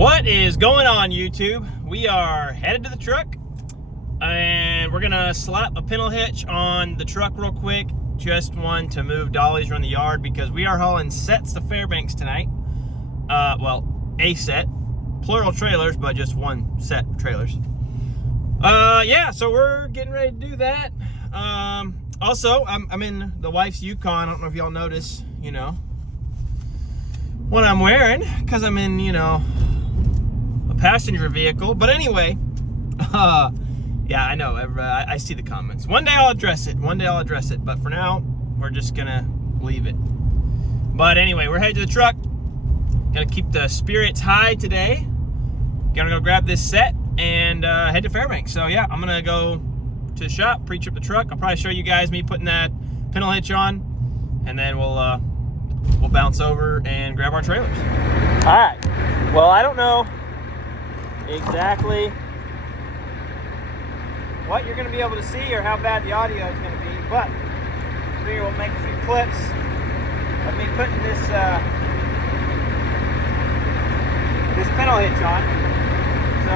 What is going on, YouTube? We are headed to the truck and we're gonna slap a pintle hitch on the truck real quick. Just one to move dollies around the yard because we are hauling sets to Fairbanks tonight. Well, a set, plural trailers, but just one set of trailers. Yeah, so we're getting ready to do that. Also, I'm in the wife's Yukon. I don't know if y'all notice, what I'm wearing, because I'm in, a passenger vehicle. But anyway, yeah, I know, I see the comments. One day I'll address it, but for now, we're just gonna leave it. But anyway, we're headed to the truck. Gonna keep the spirits high today. Gonna go grab this set and head to Fairbanks. So yeah, I'm gonna go to the shop, pre-trip the truck. I'll probably show you guys me putting that pintle hitch on, and then we'll bounce over and grab our trailers. All right, well, I don't know exactly what you're gonna be able to see or how bad the audio is gonna be, but I figure we'll make a few clips of me putting this pintle hitch on. So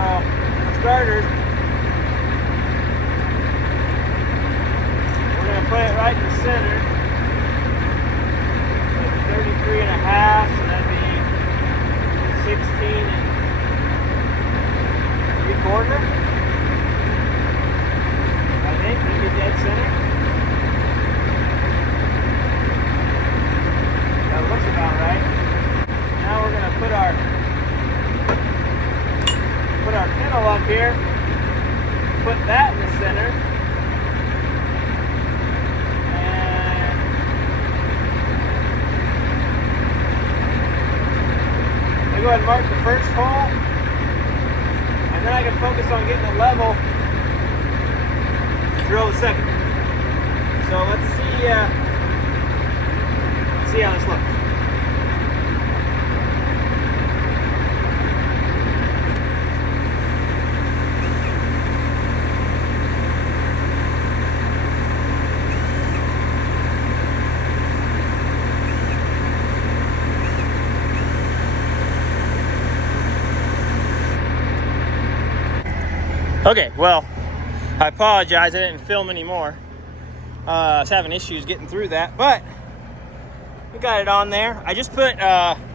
for starters, we're gonna put it right in the center. 33 and a half, so that'd be 16 and 3/4. I think maybe dead center. That looks about right. Now we're gonna put our pintle up here, put that in the center. Go ahead and mark the first hole, and then I can focus on getting it level to drill the second. So let's see how this looks. Okay, well, I apologize, I didn't film anymore. I was having issues getting through that, but we got it on there. I just put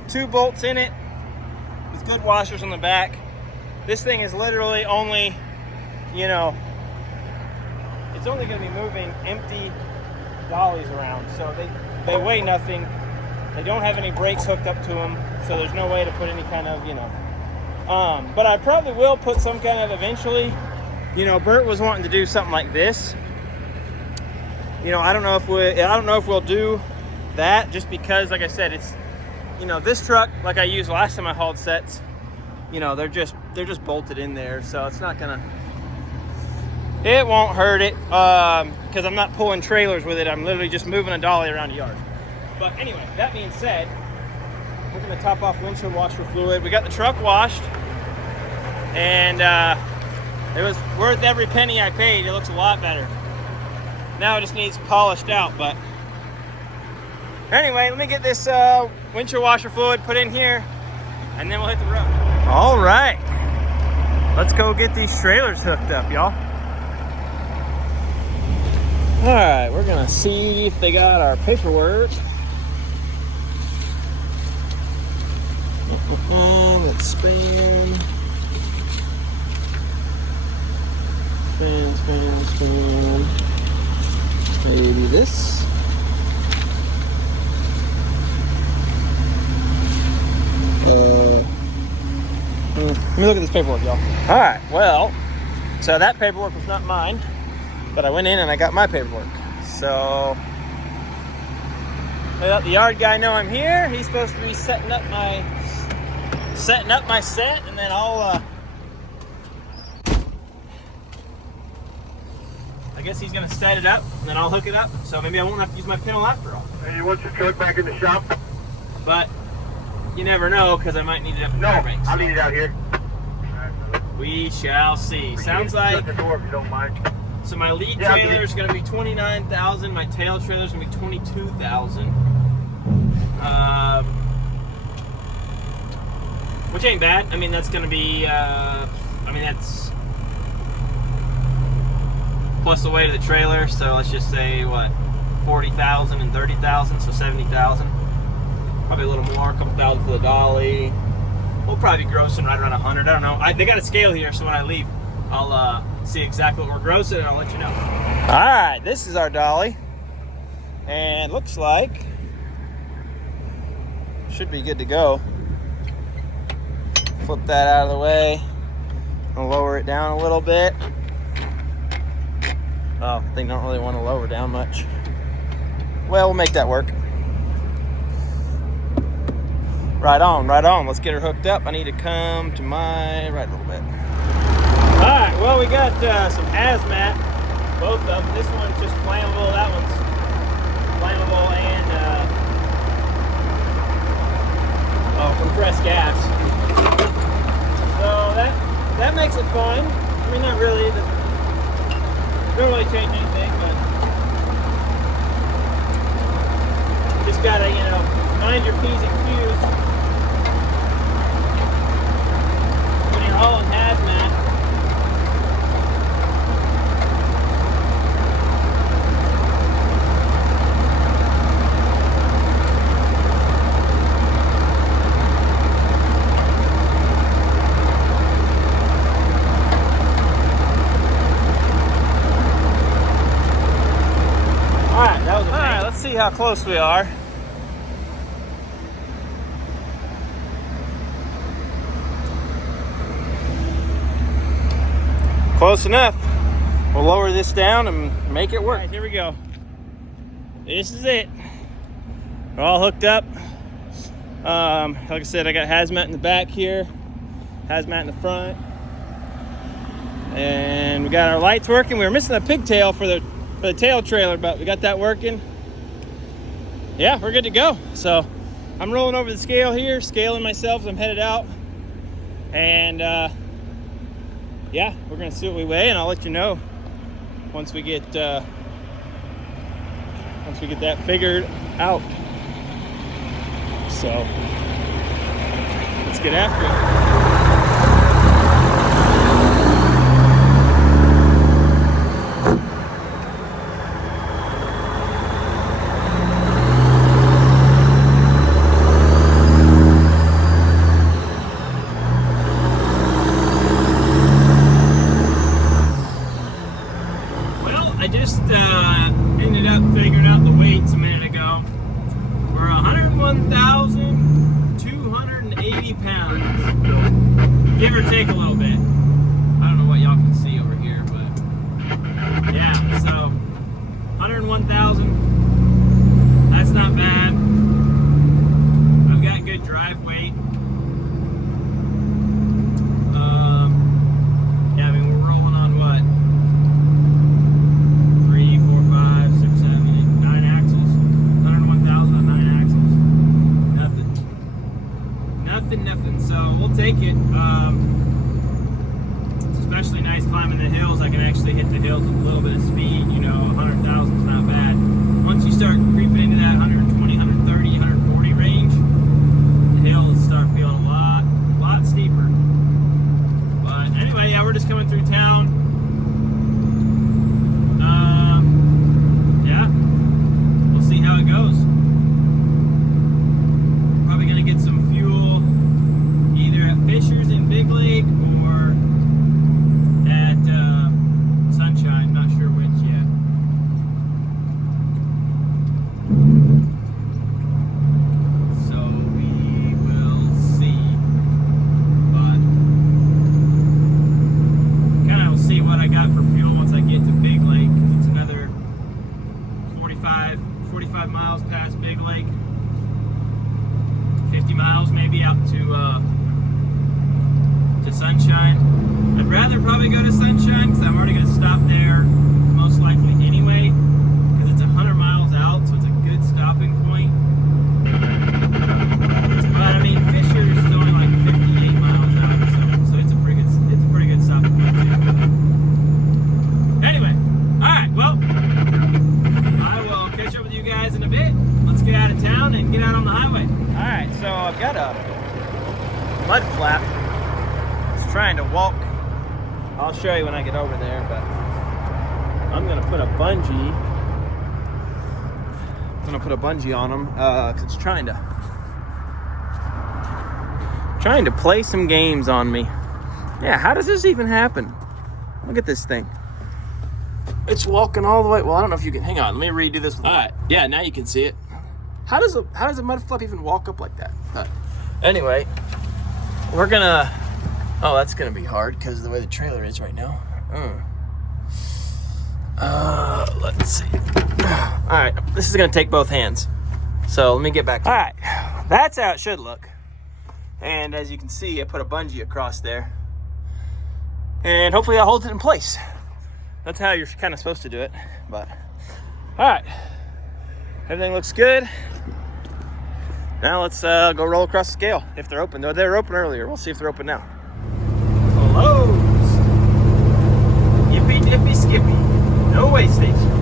2 bolts in it with good washers on the back. This thing is literally only, it's only gonna be moving empty dollies around. So they weigh nothing. They don't have any brakes hooked up to them, so there's no way to put any kind of, but I probably will put some kind of eventually. Bert was wanting to do something like this. I don't know if we'll do that, just because, like I said, it's, this truck, like I used last time I hauled sets, they're just bolted in there, so it's not gonna, it won't hurt it, because I'm not pulling trailers with it. I'm literally just moving a dolly around the yard. But anyway, that being said, we're gonna top off windshield washer fluid. We got the truck washed, and it was worth every penny I paid. It looks a lot better. Now it just needs polished out, but anyway, let me get this windshield washer fluid put in here, and then we'll hit the road. All right, let's go get these trailers hooked up, y'all. All right, we're gonna see if they got our paperwork. Let's spin. Spin. Maybe this. Let me look at this paperwork, y'all. All right, well, so that paperwork was not mine, but I went in and I got my paperwork. So I let the yard guy know I'm here. He's supposed to be setting up my set, and then I'll I guess he's gonna set it up, and then I'll hook it up. So maybe I won't have to use my pintle after all. And you want your truck back in the shop? But you never know, because I might need it up in Fairbanks. No, I'll need it out here. We shall see. Sounds like. The door if you don't mind. So my lead trailer is gonna be $29,000. My tail trailer is gonna be $22,000. which ain't bad. I mean, that's gonna be, that's plus the weight of the trailer. So let's just say what, 40,000 and 30,000, so 70,000. Probably a little more, a couple thousand for the dolly. We'll probably be grossing right around 100. I don't know. They got a scale here, so when I leave, I'll see exactly what we're grossing, and I'll let you know. All right, this is our dolly, and looks like should be good to go. Flip that out of the way. I'll lower it down a little bit. Oh, they don't really want to lower down much. Well, we'll make that work. Right on, right on. Let's get her hooked up. I need to come to my right a little bit. All right, well, we got some hazmat, both of them. This one's just flammable, that one's flammable and compressed gas. So that makes it fun. I mean, not really. It don't really change anything, but just gotta, mind your P's and Q's. When you're hauling hazmat. Alright, let's see how close we are. Close enough. We'll lower this down and make it work. All right, here we go. This is it. We're all hooked up. Like I said, I got hazmat in the back here, hazmat in the front, and we got our lights working. We were missing a pigtail for the tail trailer, but we got that working. Yeah, we're good to go. So I'm rolling over the scale here, scaling myself as I'm headed out, and yeah, we're gonna see what we weigh, and I'll let you know once we get that figured out. So let's get after it. I just ended up figuring out the weights a minute ago. We're 101,280 pounds, give or take a little bit. I don't know what y'all can see over here, but yeah, so 101,000. That's not bad. I've got good drive weight. Yeah, I mean, we're rolling on what? 3, 4, 5, 6, 7, 8, 9 axles. 101,000 on 9 axles. Nothing. So we'll take it. It's especially nice climbing the hills. I can actually hit the hills with a little bit of speed. 100,000 is not bad. Once you start creeping into that 120, 130, 140 range, the hills start feeling a lot steeper. But anyway, yeah, we're just coming through town. Yeah, we'll see how it goes. Probably gonna get some fuel either at Fisher's in Big Lake or at Sunshine. Not sure which yet. So we will see. But kind of will see what I got for fuel once I get to Big Lake. It's another 45 miles past Big Lake. 50 miles maybe out to Sunshine. I'd rather probably go to Sunshine because I'm already going to stop there most likely anyway, because it's 100 miles out, so it's a good stopping point. But I mean, Fisher's is only like 58 miles out, so it's a pretty good stopping point too. Anyway, all right, well, I will catch up with you guys in a bit. Let's get out of town and get out on the highway. All right, so I've got a mud flat trying to walk. I'll show you when I get over there, but I'm gonna put a bungee. I'm gonna put a bungee on him because it's trying to play some games on me. Yeah, how does this even happen? Look at this thing. It's walking all the way. Well, I don't know if you can. Hang on, let me redo this. All right, yeah, now you can see it. How does a mud flap even walk up like that? Anyway, we're gonna. Oh, that's gonna be hard because of the way the trailer is right now. Let's see. All right, this is gonna take both hands. So let me get back to it. All right, that's how it should look. And as you can see, I put a bungee across there. And hopefully that holds it in place. That's how you're kind of supposed to do it. But, all right. Everything looks good. Now let's go roll across the scale if they're open. They were open earlier. We'll see if they're open now. Closed. Yippee dippy skippy. No way station.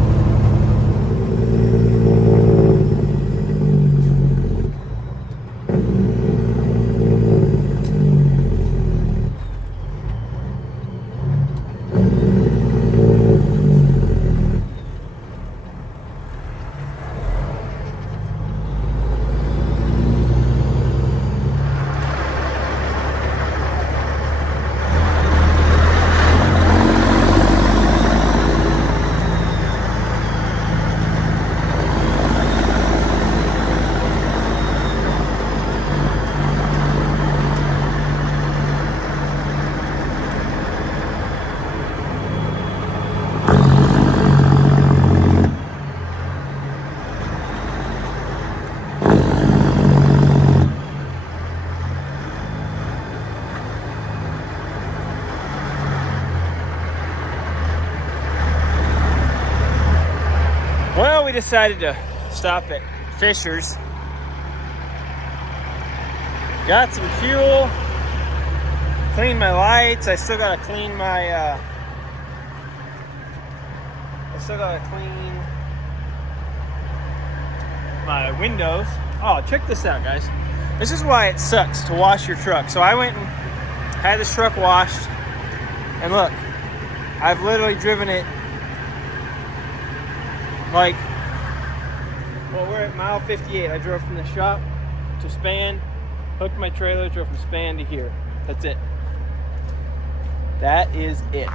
Well, we decided to stop at Fisher's. Got some fuel, cleaned my lights. I still gotta clean my, my windows. Oh, check this out, guys. This is why it sucks to wash your truck. So I went and had this truck washed, and look, I've literally driven it like, well, we're at mile 58. I drove from the shop to Span, hooked my trailer, drove from Span to here. That's it. That is it.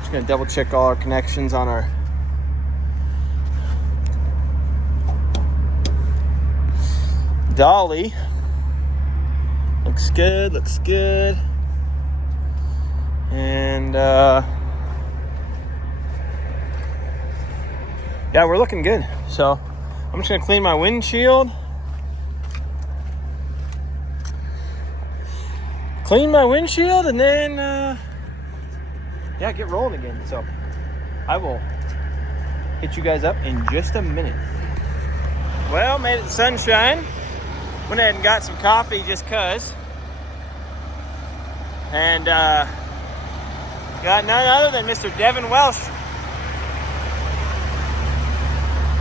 Just gonna double check all our connections on our dolly. Looks good, looks good. And yeah, we're looking good. So I'm just gonna clean my windshield. And then yeah, get rolling again. So I will hit you guys up in just a minute. Well, made it to sunshine. Went ahead and got some coffee just cuz. And got none other than Mr. Devin Welsh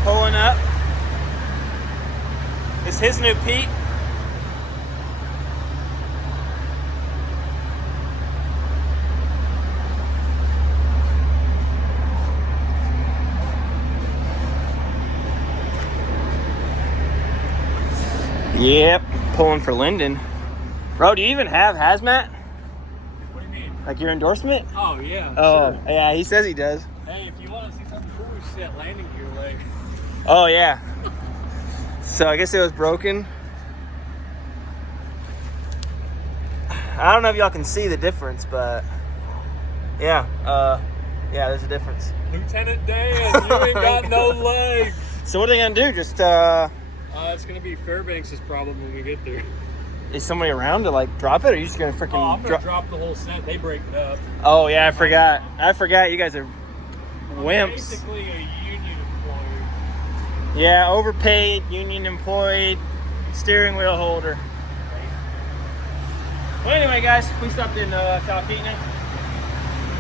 pulling up. It's his new Pete. Yep, pulling for Linden. Bro, do you even have hazmat? What do you mean? Like your endorsement? Oh, yeah. Oh, sure. Yeah, he says he does. Hey, if you want to see something cool, we should see that landing gear leg. Oh, yeah. So I guess it was broken. I don't know if y'all can see the difference, but yeah, yeah, there's a difference. Lieutenant Dan, you ain't got no legs. So what are they gonna do? Just It's gonna be Fairbanks' problem when we get there. is somebody around to like drop it, or are you just gonna freaking? Oh, I'm gonna drop the whole set. They break it up. Oh yeah, I forgot. You guys are wimps. Basically a union employee. Yeah, overpaid, union employed, steering wheel holder. Well, anyway, guys, we stopped in Talkeetna.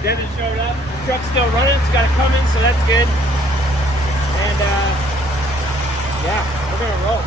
Devin showed up. The truck's still running. It's got it coming, so that's good. And yeah, we're gonna roll.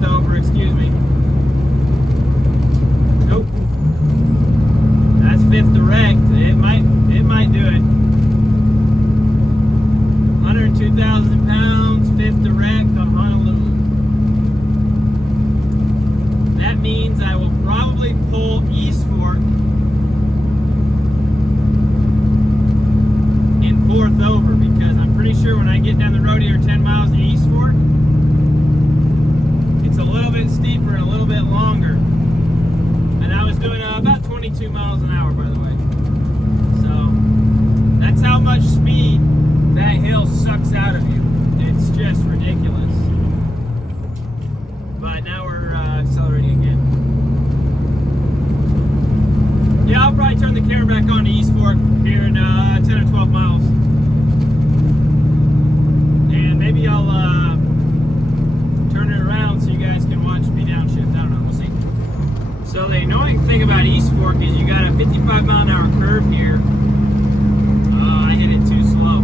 Fifth over, excuse me. Nope. That's fifth direct. It might do it. 102,000 pounds, fifth direct on Honolulu. That means I will probably pull East Fork in fourth over, because I'm pretty sure when I get down the road here 10 miles to East Fork, it's a little bit steeper and a little bit longer. And I was doing about 22 miles an hour, by the way. So that's how much speed that hill sucks out of you. It's just ridiculous. But now we're accelerating again. Yeah, I'll probably turn the camera back on to East Fork here in 10 or 12 miles. And maybe I'll turn it around so you guys can watch me downshift. I don't know, we'll see. So the annoying thing about East Fork is you got a 55 mile an hour curve here. I hit it too slow.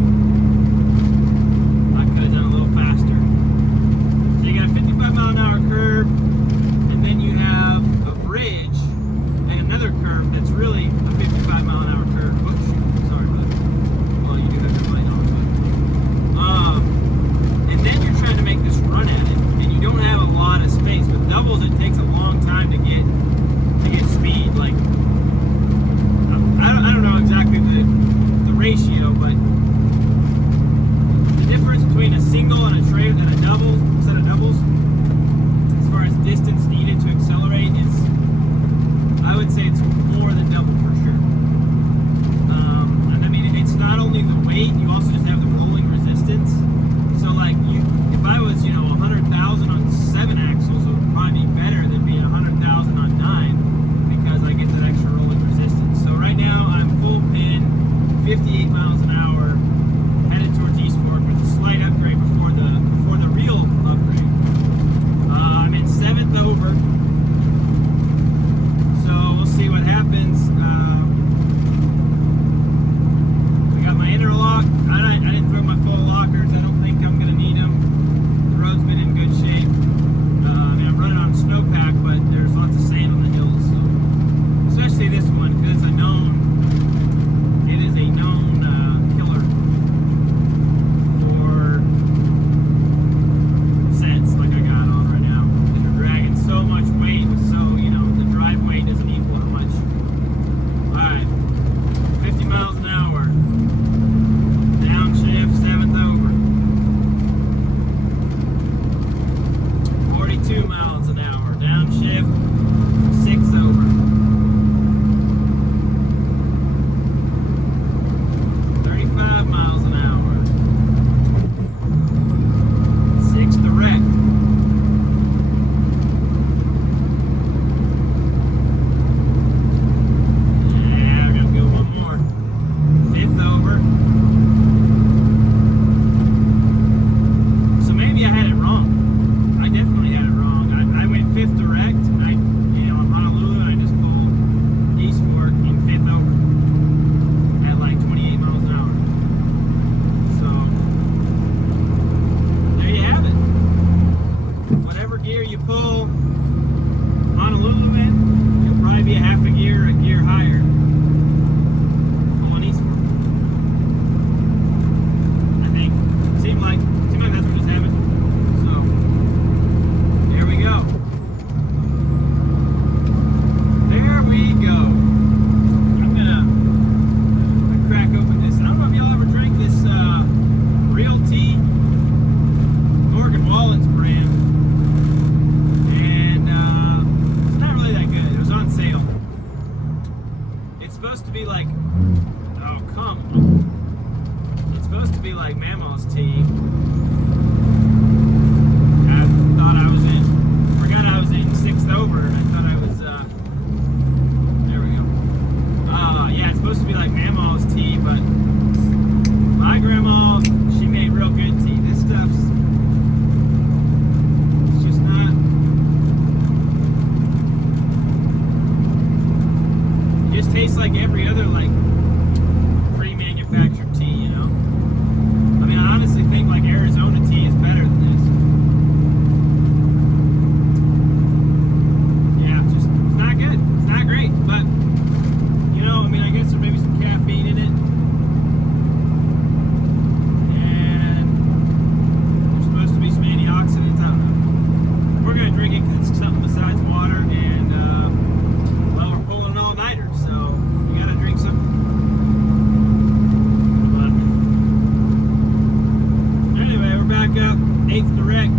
eighth direct,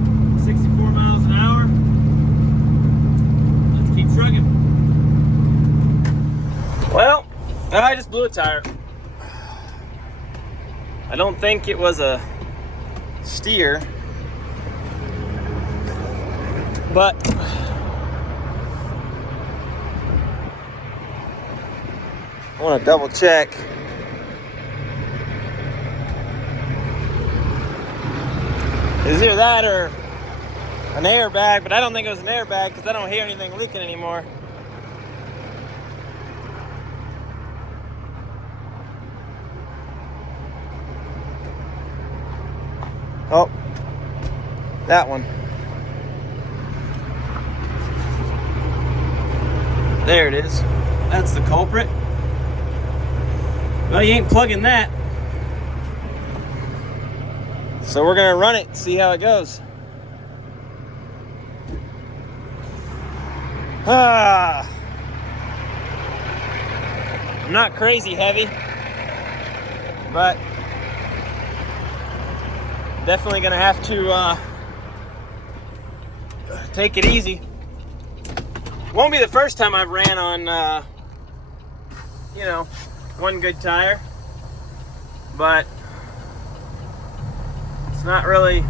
64 miles an hour. Let's keep trucking. Well, I just blew a tire. I don't think it was a steer, but I want to double check. It's either that or an airbag, but I don't think it was an airbag because I don't hear anything leaking anymore. Oh, that one. There it is. That's the culprit. Well, you ain't plugging that. So we're gonna run it, see how it goes. I'm not crazy heavy, but definitely gonna have to take it easy. Won't be the first time I've ran on, you know, one good tire, but it's not really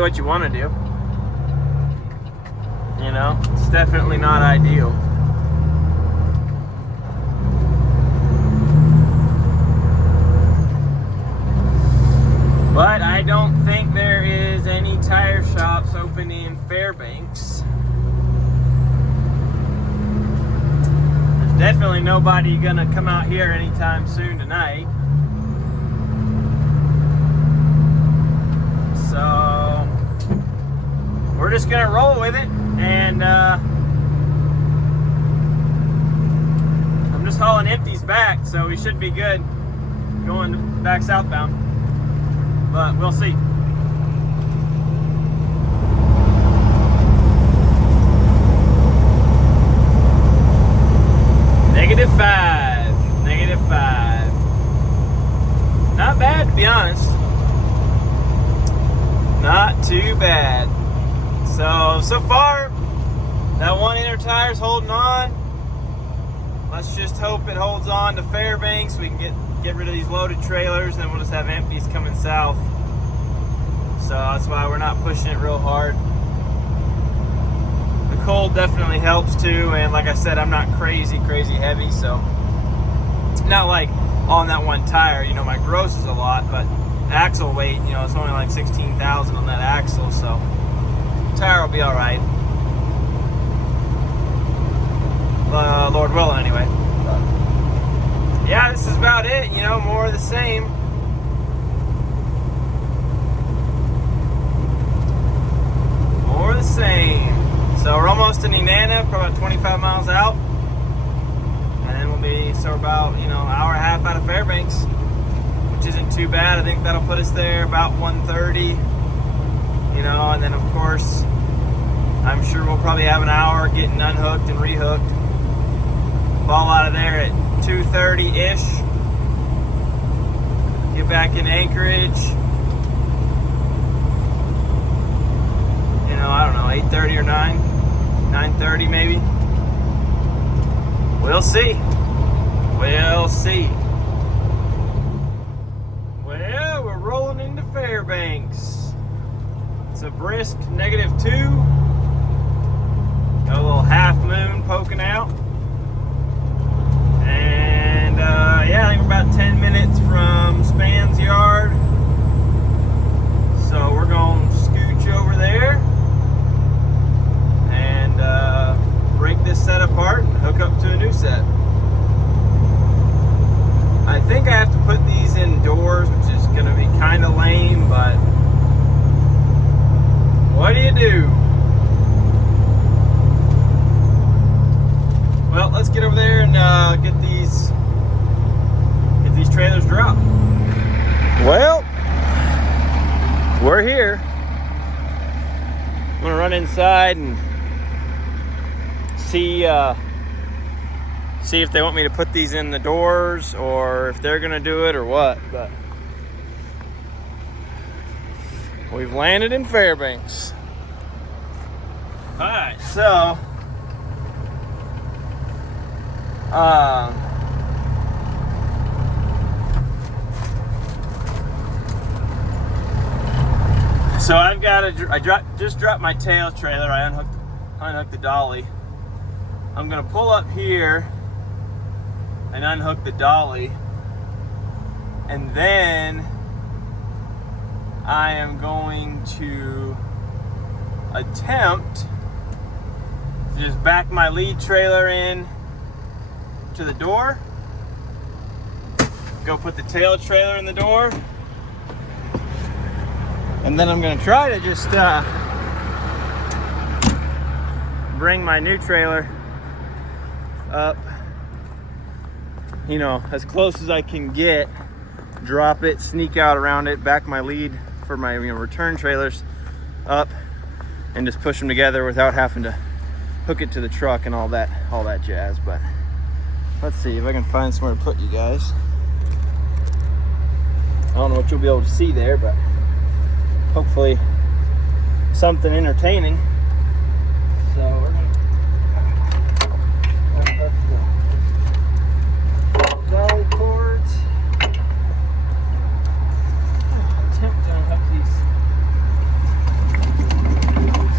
what you want to do. You know, it's definitely not ideal. But I don't think there is any tire shops open in Fairbanks. There's definitely nobody gonna come out here anytime soon tonight. So we're just gonna roll with it, and I'm just hauling empties back, so we should be good going back southbound. But we'll see. -5. Not bad, to be honest. Not too bad. So far, that one inner tire's holding on. Let's just hope it holds on to Fairbanks. We can get rid of these loaded trailers, and then we'll just have empties coming south. So that's why we're not pushing it real hard. The cold definitely helps too, and like I said, I'm not crazy heavy, so it's not like on that one tire, you know, my gross is a lot, but axle weight, you know, it's only like 16,000 on that axle, so tire will be all right. Lord willing, anyway. Yeah, this is about it, you know, more of the same. More of the same. So we're almost in Inanna, probably about 25 miles out. And then we'll be, so we're about, you know, an hour and a half out of Fairbanks, which isn't too bad. I think that'll put us there about 1:30, you know, and then of course, I'm sure we'll probably have an hour getting unhooked and rehooked. Fall out of there at 2:30-ish. Get back in Anchorage. You know, I don't know, 8:30 or 9:30 maybe. We'll see. We'll see. Well, we're rolling into Fairbanks. It's a brisk -2. Got a little half moon poking out. And yeah, I think we're about 10 minutes from Span's yard. So we're going to scooch over there and break this set apart and hook up to a new set. I think I have to put these indoors, which is going to be kind of lame, but what do you do? Well, let's get over there and get these trailers dropped. Well, we're here. I'm gonna run inside and see if they want me to put these in the doors or if they're gonna do it or what. But We've landed in Fairbanks. Alright, so I've got just dropped my tail trailer. I unhooked the dolly. I'm gonna pull up here and unhook the dolly, and then I am going to attempt to just back my lead trailer in to the door, go put the tail trailer in the door, and then I'm going to try to just bring my new trailer up, you know, as close as I can get, drop it, sneak out around it, back my lead for my return trailers up, and just push them together without having to hook it to the truck and all that jazz. But let's see if I can find somewhere to put you guys. I don't know what you'll be able to see there, but hopefully something entertaining. So we're gonna unhook the dolly cords. Attempt to unhook these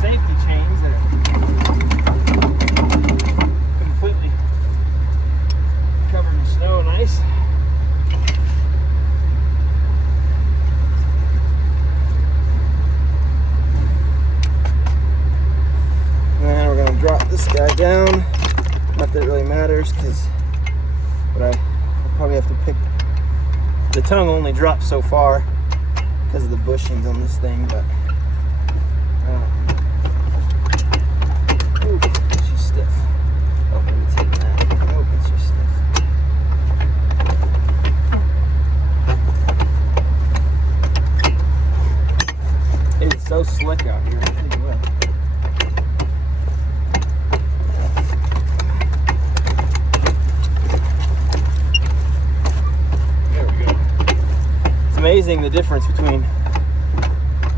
safety chains that are completely covered in snow and ice. Drop this guy down. Not that it really matters, but I'll probably have to pick. The tongue only drops so far because of the bushings on this thing, but ooh, she's stiff. Oh, let me take that. Oh, it's just stiff. It's so slick out here. Amazing the difference between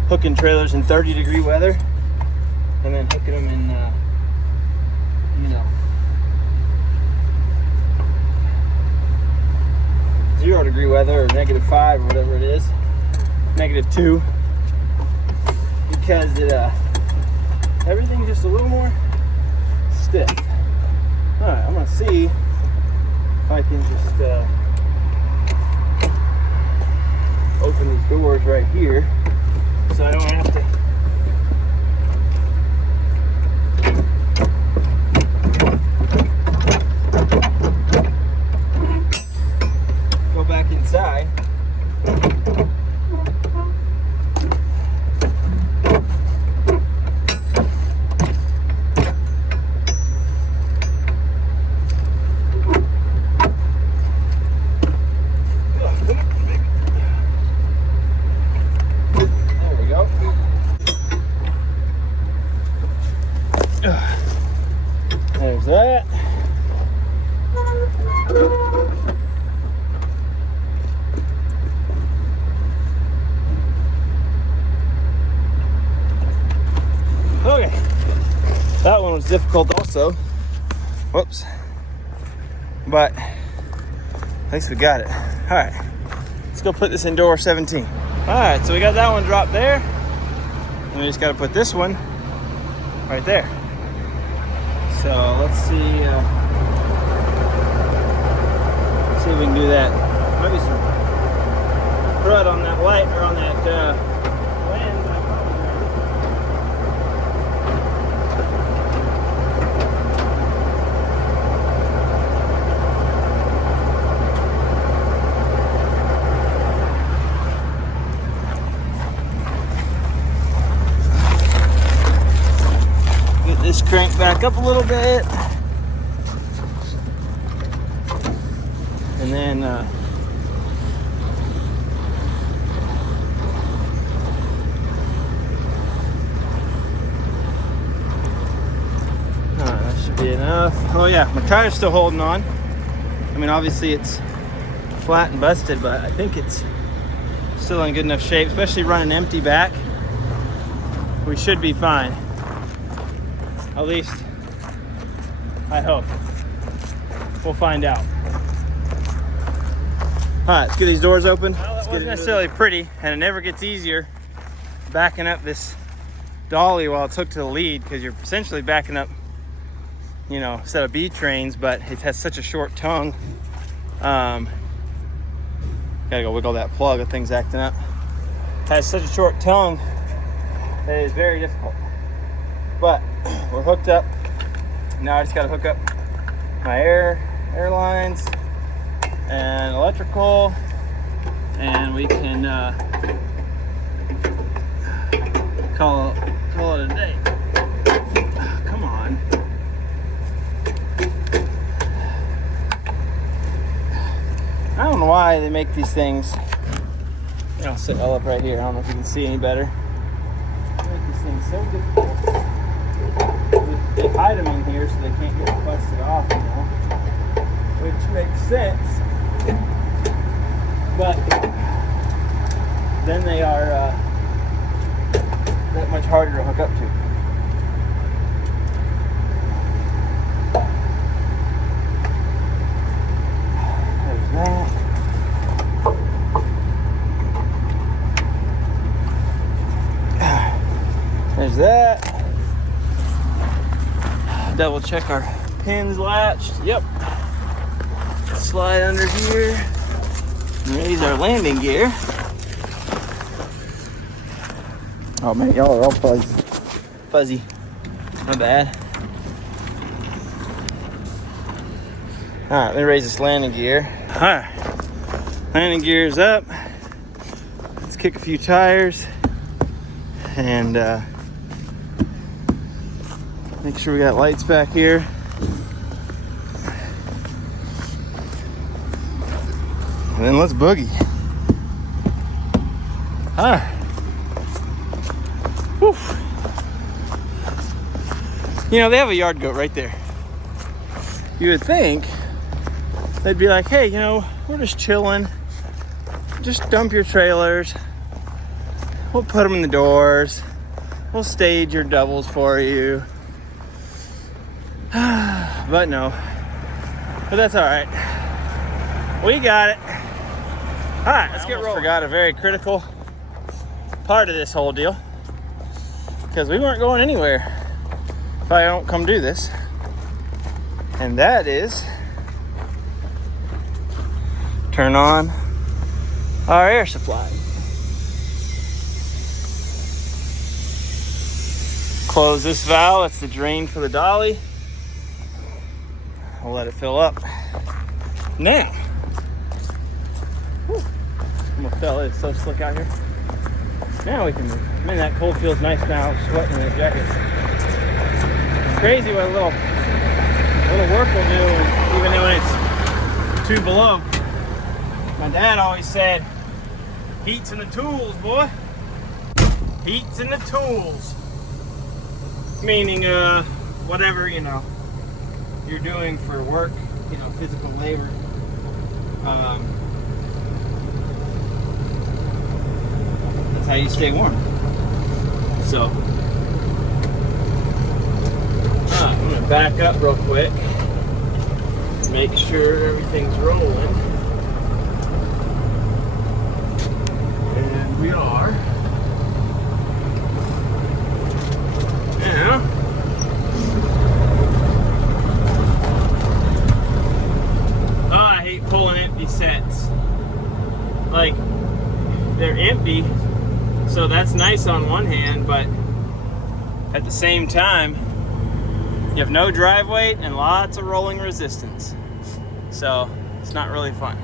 hooking trailers in 30-degree weather and then hooking them in, 0-degree weather or -5 or whatever it is, -2, because everything's just a little more stiff. All right, I'm gonna see if I can just open these doors right here so I don't have to go back inside. There's that. Okay, that one was difficult also. Whoops. But at least we got it. All right, let's go put this in door 17. All right, so we got that one dropped there, and we just got to put this one right there. So let's see if we can do that. Maybe some crud on that light or on that lens. This crank back up a little bit, and then that should be enough. Oh yeah, my tire's still holding on. I mean, obviously it's flat and busted, but I think it's still in good enough shape, especially running empty back. we should be fine. At least, I hope. We'll find out. All right, let's get these doors open. Well, it wasn't necessarily pretty, and it never gets easier backing up this dolly while it's hooked to the lead, because you're essentially backing up, you know, a set of B trains, but it has such a short tongue. Gotta go wiggle that plug, the thing's acting up. It has such a short tongue that it is very difficult. But we're hooked up. Now I just gotta hook up my air lines and electrical, and we can call it a day. Come on. I don't know why they make these things. I'll sit all up right here. I don't know if you can see any better. They make these things so difficult. They hide them in here so they can't get busted off, you know, which makes sense. But then they are that much harder to hook up to. There's that. There's that. Double check our pins latched. Yep. Slide under here. And raise our landing gear. Oh man, y'all are all fuzzy. My bad. Alright, let me raise this landing gear. Alright. Landing gear's up. Let's kick a few tires. And make sure we got lights back here. And then let's boogie. Alright. Whew. You know, they have a yard goat right there. You would think they'd be like, hey, you know, we're just chilling. Just dump your trailers. We'll put them in the doors. We'll stage your doubles for you. But no. But that's all right. We got it. All right, let's get rolling. Forgot a very critical part of this whole deal, because we weren't going anywhere if I don't come do this. And that is turn on our air supply. Close this valve, that's the drain for the dolly. I'll let it fill up. Now, whew, I'm gonna feel it, it's so slick out here. Now we can move. Man, that cold feels nice now, I'm sweating in the jacket. It's crazy what a little work will do, even though it's 2 below. My dad always said, heat's in the tools, boy. Heat's in the tools. Meaning, whatever, you know, you're doing for work, you know, physical labor. That's how you stay warm. So, I'm gonna back up real quick, make sure everything's rolling. And we are. Now, oh, I hate pulling empty sets. Like, they're empty, so that's nice on one hand, but at the same time, you have no drive weight and lots of rolling resistance. So it's not really fun.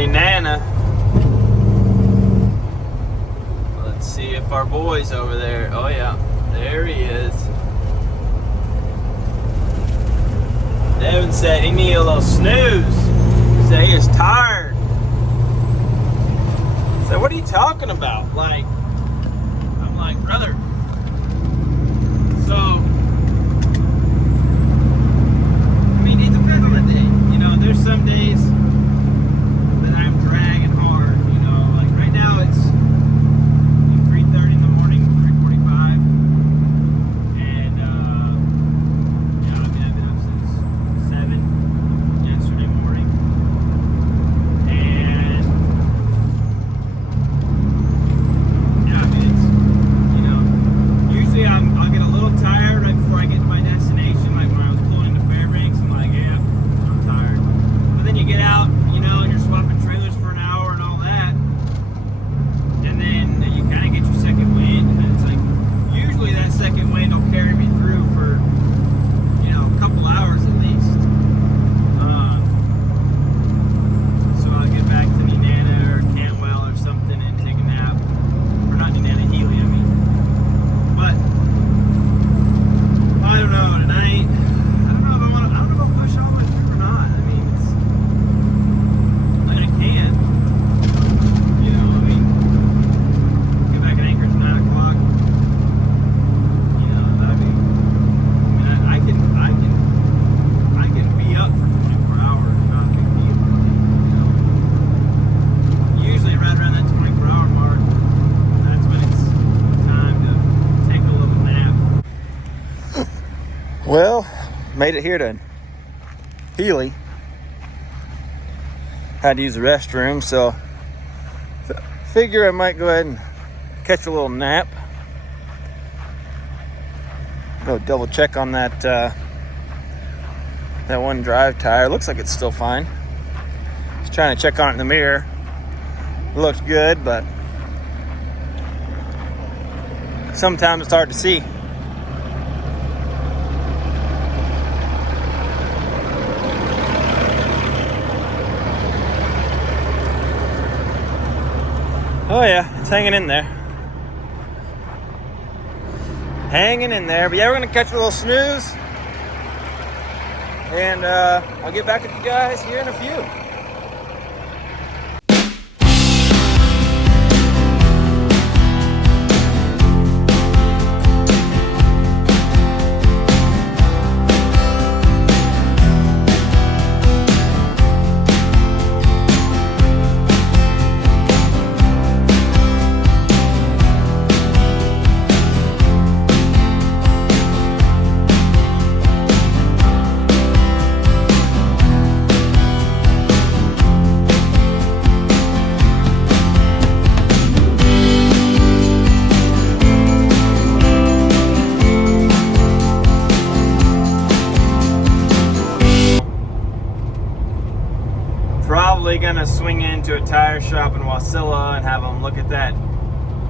to Nana. Let's see if our boy's over there. Oh yeah, there he is. Devin said he needed a little snooze. He said he was tired. So what are you talking about? Like, I'm like, brother. So, I mean, it depends on the day. You know, there's some days that I'm dragging hard. You know, like right now it's 3:30 in the morning, 3:45, and yeah, I mean I've been up since 7 yesterday morning, and yeah, I mean it's, you know, usually I'll get a little tired right before I get to my destination. Like when I was pulling into Fairbanks, I'm like, yeah, I'm tired. But then you get out, you know, and you're swapping trailers for an hour and all that. And then you kind of get your second wind, and then it's like, usually that second wind will carry me through for, you know, a couple hours at least. So I'll get back to Nana or Cantwell or something and take a nap. Or not Nana, Healy, I mean. But, I don't know, tonight, I don't know if I'll push all the way through or not. I mean, it's, like I can. You know, I mean, get back at Anchorage at 9 o'clock. You know, I can be up for 24 hours, not a big deal. You know, usually right around that 24-hour mark, that's when it's time to take a little nap. Well, made it here to Healy. Had to use the restroom, so figure I might go ahead and catch a little nap. Go double check on that that one drive tire. Looks like it's still fine. Just trying to check on it in the mirror. It looks good, but sometimes it's hard to see. Oh yeah, it's hanging in there. Hanging in there. But yeah, we're gonna catch a little snooze. And I'll get back with you guys here in a few. Probably gonna swing into a tire shop in Wasilla and have them look at that,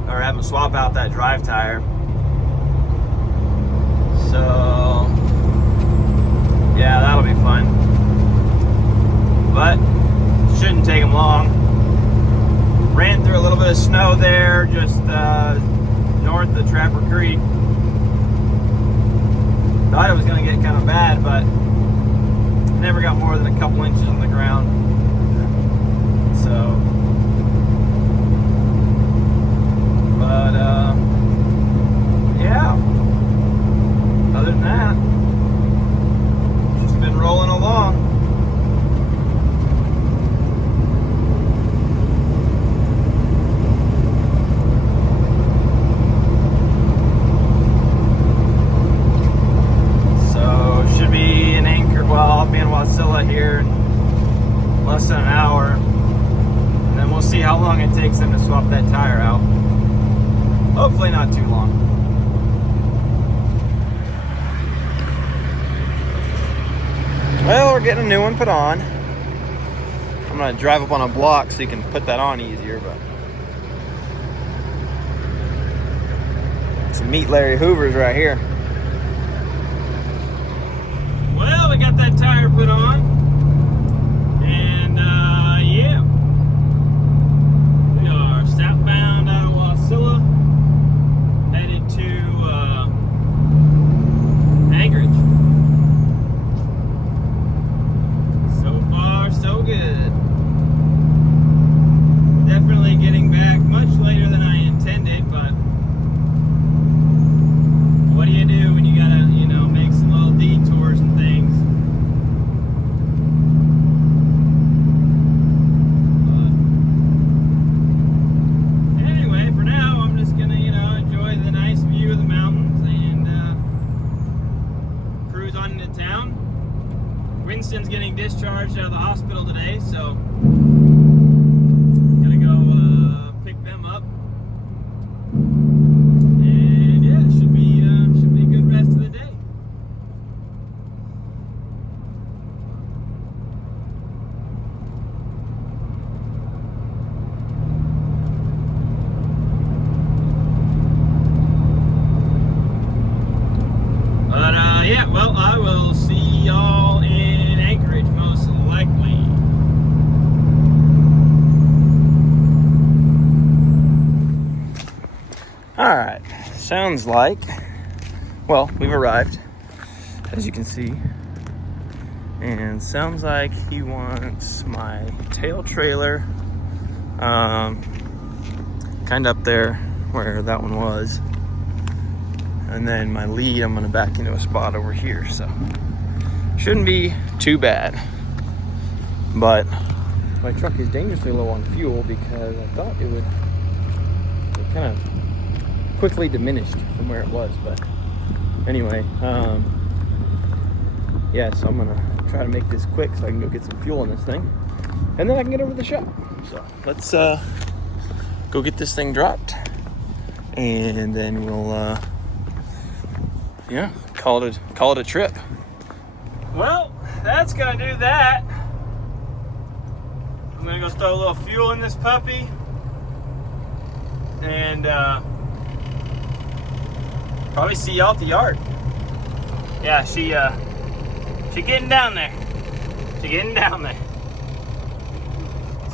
or have them swap out that drive tire. So yeah, that'll be fun, but shouldn't take them long. Ran through a little bit of snow there just north of Trapper Creek. Thought it was gonna get kind of bad, but never got more than a couple inches on the ground. So, but yeah, other than that, just been rolling along. So should be in Anchor, well, I'll be in Wasilla here in less than an hour. And then we'll see how long it takes them to swap that tire out. Hopefully not too long. Well, we're getting a new one put on. I'm gonna drive up on a block so you can put that on easier, but some Meet Larry Hoovers right here. Well, we got that tire put on, and yeah, discharged out of the hospital today, so gonna go pick them up. And yeah, it should be a good rest of the day. But yeah, well, I will see y'all in Anchorage most likely. All right, sounds like, well, we've arrived, as you can see, and sounds like he wants my tail trailer, kind of up there where that one was. And then my lead, I'm gonna back into a spot over here, so shouldn't be too bad. But my truck is dangerously low on fuel because I thought it kind of quickly diminished from where it was. But anyway, yeah, so I'm gonna try to make this quick so I can go get some fuel in this thing, and then I can get over to the shop. So let's go get this thing dropped, and then we'll yeah, call it a trip. Well, that's gonna do that. I'm gonna go throw a little fuel in this puppy, and probably see y'all at the yard. Yeah, she getting down there. She getting down there.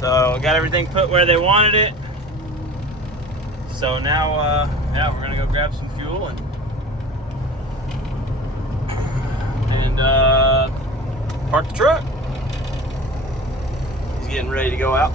So got everything put where they wanted it. So now yeah, we're gonna go grab some fuel and park the truck. He's getting ready to go out.